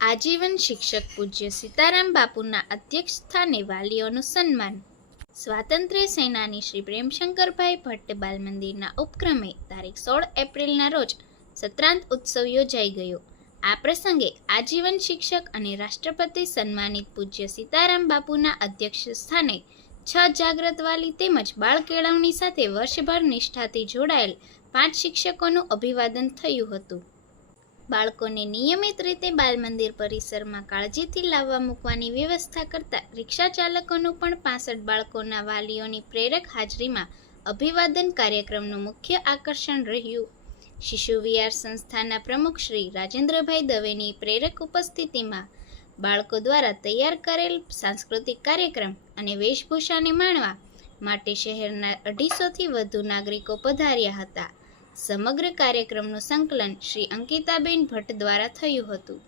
આજીવન શિક્ષક પૂજ્ય સીતારામ બાપુના અધ્યક્ષસ્થાને વાલીઓનું સન્માન. સ્વાતંત્ર્ય સેનાની શ્રી પ્રેમશંકરભાઈ ભટ્ટ બાલ મંદિરના ઉપક્રમે તારીખ 16 એપ્રિલના રોજ સત્રાંત ઉત્સવ યોજાઈ ગયો. આ પ્રસંગે આજીવન શિક્ષક અને રાષ્ટ્રપતિ સન્માનિત પૂજ્ય સીતારામ બાપુના અધ્યક્ષ સ્થાને 6 જાગ્રત વાલી તેમજ બાળ કેળવણી સાથે વર્ષભર નિષ્ઠાથી જોડાયેલ 5 શિક્ષકોનું અભિવાદન થયું હતું. બાળકોને નિયમિત રીતે બાલ મંદિર પરિસરમાં કાળજીથી લાવવા મૂકવાની વ્યવસ્થા કરતા રિક્ષા ચાલકોનું પણ 65 બાળકોના વાલીઓની પ્રેરક હાજરીમાં અભિવાદન કાર્યક્રમનું મુખ્ય આકર્ષણ રહ્યું. શિશુ વિહાર સંસ્થાના પ્રમુખ શ્રી રાજેન્દ્રભાઈ દવેની પ્રેરક ઉપસ્થિતિમાં બાળકો દ્વારા તૈયાર કરેલ સાંસ્કૃતિક કાર્યક્રમ અને વેશભૂષાને માણવા માટે શહેરના 250થી વધુ નાગરિકો પધાર્યા હતા. સમગ્ર કાર્યક્રમનું સંકલન શ્રી અંકિતાબેન ભટ્ટ દ્વારા થયું હતું.